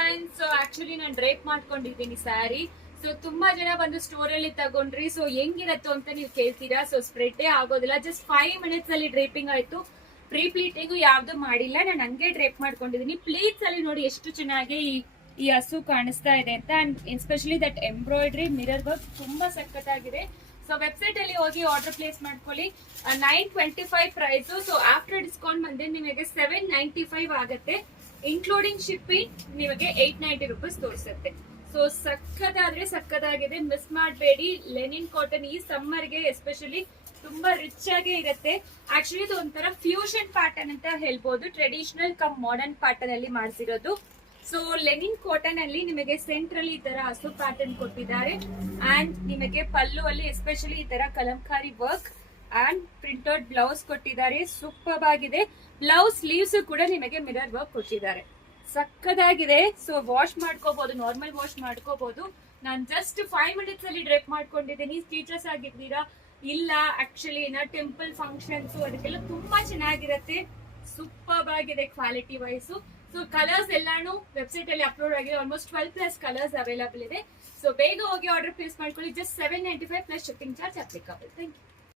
Everyone. So actually ನಾನು drape ಮಾಡ್ಕೊಂಡಿದ್ದೀನಿ sari. So ತುಂಬಾ ಜನ ಬಂದು ಸ್ಟೋರ್ ಅಲ್ಲಿ ತಗೊಂಡ್ರಿ. ಸೊ ಹೆಂಗಿರತ್ತೋ ಅಂತ ನೀವು ಕೇಳ್ತೀರಾ. ಸೊ ಸ್ಪ್ರೆಡ್ ಆಗೋದಿಲ್ಲ, ಜಸ್ಟ್ 5 ಮಿನಿಟ್ಸ್ ಅಲ್ಲಿ ಡ್ರೇಪಿಂಗ್ ಆಯ್ತು. ಪ್ರೀ ಪ್ಲೀಟಿಂಗು ಯಾವ್ದು ಮಾಡಿಲ್ಲ, ನಾನು ಹಂಗೆ ಡ್ರೇಪ್ ಮಾಡ್ಕೊಂಡಿದ್ದೀನಿ. ಪ್ಲೀಟ್ಸ್ ಅಲ್ಲಿ ನೋಡಿ ಎಷ್ಟು ಚೆನ್ನಾಗಿ ಈ ಹಸು ಕಾಣಿಸ್ತಾ ಇದೆ ಅಂತ. And especially that embroidery mirror work ತುಂಬಾ ಸಖತ್ತಾಗಿದೆ. ಸೊ ವೆಬ್ಸೈಟ್ ಅಲ್ಲಿ ಹೋಗಿ ಆರ್ಡರ್ ಪ್ಲೇಸ್ ಮಾಡ್ಕೊಳ್ಳಿ. 925 ಪ್ರೈಸ್. ಸೊ ಆಫ್ಟರ್ ಡಿಸ್ಕೌಂಟ್ ಬಂದ್ರೆ ನಿಮಗೆ 795 ಆಗುತ್ತೆ. ಇನ್ಕ್ಲೂಡಿಂಗ್ ಶಿಪ್ಪಿಂಗ್ ನಿಮಗೆ 890 ರೂಪೀಸ್ ತೋರಿಸುತ್ತೆ. ಸೊ ಸಕ್ಕತ್ತಾಗಿದೆ, ಮಿಸ್ ಮಾಡಬೇಡಿ. ಲೆನಿನ್ ಕಾಟನ್ ಈ ಸಮ್ಮರ್ಗೆ ಎಸ್ಪೆಷಲಿ ತುಂಬಾ ರಿಚ್ ಆಗೇ ಇರುತ್ತೆ. ಆಕ್ಚುಲಿ ಇದು ಒಂಥರ ಫ್ಯೂಷನ್ ಪ್ಯಾಟರ್ನ್ ಅಂತ ಹೇಳ್ಬೋದು, ಟ್ರೆಡಿಷನಲ್ ಕಮ್ ಮಾಡರ್ನ್ ಪ್ಯಾಟರ್ನ್ ಅಲ್ಲಿ ಮಾಡಿಸಿರೋದು. ಸೊ ಲೆನಿನ್ ಕಾಟನ್ ಅಲ್ಲಿ ನಿಮಗೆ ಸೆಂಟ್ರಲ್ಲಿ ಈ ತರ ಹಸು ಪ್ಯಾಟರ್ನ್ ಕೊಟ್ಟಿದ್ದಾರೆ. ಅಂಡ್ ನಿಮಗೆ ಪಲ್ಲು ಅಲ್ಲಿ ಎಸ್ಪೆಷಲಿ ಈ ತರ Kalamkari work and printed blouse ಕೊಟ್ಟಿದ್ದಾರೆ. ಸೂಪರ್ ಆಗಿದೆ. ಬ್ಲೌಸ್ ಸ್ಲೀವ್ಸ್ ಕೂಡ ನಿಮಗೆ ಮಿರರ್ ವರ್ಕ್ ಕೊಟ್ಟಿದ್ದಾರೆ. ಸಕ್ಕದಾಗಿದೆ. ಸೊ ವಾಶ್ ಮಾಡ್ಕೋಬಹುದು, ನಾರ್ಮಲ್ ವಾಶ್ ಮಾಡ್ಕೋಬಹುದು. ನಾನು ಜಸ್ಟ್ 5 ಮಿನಿಟ್ಸ್ ಅಲ್ಲಿ ಡ್ರೇಪ್ ಮಾಡ್ಕೊಂಡಿದ್ದೀನಿ. ಟೀಚರ್ಸ್ ಆಗಿದ್ದೀರಾ ಇಲ್ಲ, ಆಕ್ಚುಲಿ ಟೆಂಪಲ್ ಫಂಕ್ಷನ್ಸ್ ಅದಕ್ಕೆಲ್ಲ ತುಂಬಾ ಚೆನ್ನಾಗಿರುತ್ತೆ. ಸೂಪರ್ ಆಗಿದೆ ಕ್ವಾಲಿಟಿ ವೈಸ್. ಸೊ ಕಲರ್ಸ್ ಎಲ್ಲಾನು ವೆಬ್ಸೈಟ್ ಅಲ್ಲಿ ಅಪ್ಲೋಡ್ ಆಗಿದೆ. ಆಲ್ಮೋಸ್ಟ್ 12+ ಕಲರ್ಸ್ ಅವೈಲಬಲ್ ಇದೆ. ಸೊ ಬೇಗ ಹೋಗಿ ಆರ್ಡರ್ ಪ್ಲೇಸ್ ಮಾಡ್ಕೊಳ್ಳಿ. Just 795 plus shipping charge applicable. Thank you.